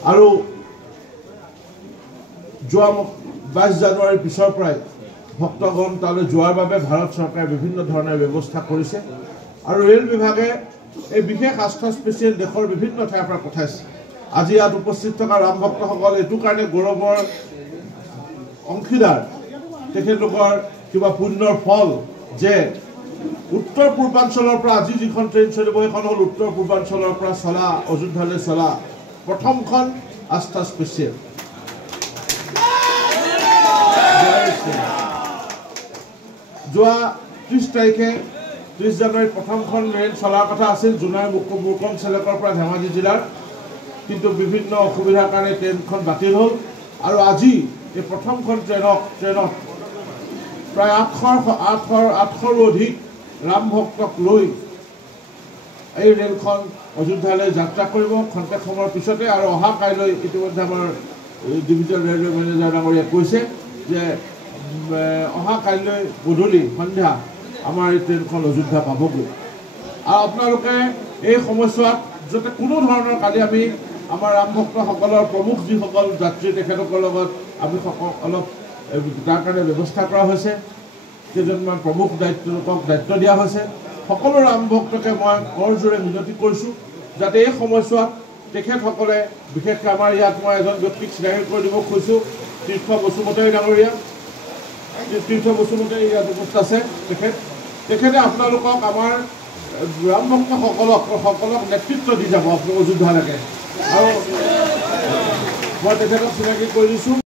আৰু যোৱা 22 জানুৱাৰীৰ পিছৰ পৰাই ভক্তগণ তালৈ যোৱাৰ বাবে ভাৰত চৰকাৰে বিভিন্ন ধৰণৰ ব্যৱস্থা কৰিছে আৰু ৰেল বিভাগে এই বিশেষ আস্থা স্পেচিয়েল দেশৰ বিভিন্ন ঠাইৰ পৰা পঠাইছে। আজি ইয়াত উপস্থিত থকা ৰাম ভক্তসকল এইটো কাৰণে গৌৰৱৰ অংশীদাৰ, তেখেতলোকৰ কিবা পুণ্যৰ ফল যে উত্তৰ পূৰ্বাঞ্চলৰ পৰা আজি যিখন ট্ৰেইন চলিব সেইখন হ'ল উত্তৰ পূৰ্বাঞ্চলৰ পৰা চলা অযোধ্যালৈ চলা প্ৰথমখন আস্থা স্পেচিয়েল। যোৱা 30 তাৰিখে 30 জানুৱাৰীত প্ৰথমখন ৰেল চলাৰ কথা আছিল জোনাই মুৰকং চেলেকৰ পৰা ধেমাজি জিলাৰ, কিন্তু বিভিন্ন অসুবিধাৰ কাৰণে ট্ৰেইনখন বাতিল হ'ল আৰু আজি এই প্ৰথমখন ট্ৰেইনত প্ৰায় 800ৰো অধিক ৰাম ভক্তক লৈ এই ৰেলখন অযোধ্যালৈ যাত্ৰা কৰিব খন্তেক সময়ৰ পিছতে। আৰু অহা কাইলৈ ইতিমধ্যে আমাৰ ডিভিজন ৰেলৱে মেনেজাৰ ডাঙৰীয়াই কৈছে যে অহা কাইলৈ গধূলি সন্ধ্যা আমাৰ এই ট্ৰেইনখন অযোধ্যা পাবগৈ। আৰু আপোনালোকে এই সময়ছোৱাত যাতে কোনো ধৰণৰ কালি আমি আমাৰ ৰাম ভক্তসকলৰ প্ৰমুখ যিসকল যাত্ৰী তেখেতসকলৰ লগত আমি অলপ তাৰ কাৰণে ব্যৱস্থা কৰা হৈছে। কেইজনমান প্ৰমুখ লোকক দায়িত্ব দিয়া হৈছে। সকলো ৰাম ভক্তকে মই কৰজোৰে মিনতি কৰিছোঁ যাতে এই সময়ছোৱাত তেখেতসকলে বিশেষকৈ আমাৰ ইয়াত মই এজন ব্যক্তিক চিনাকি কৰি দিব খুজিছোঁ, তীৰ্থ বসুমতাৰী ডাঙৰীয়া। তীৰ্থ বসুমতাৰী ইয়াত উপস্থিত আছে। তেখেতে আপোনালোকক আমাৰ ৰাম ভক্তসকলক নেতৃত্ব দি যাব আপোনালোক অযোধ্যালৈকে, আৰু মই তেখেতক চিনাকি কৰি দিছোঁ।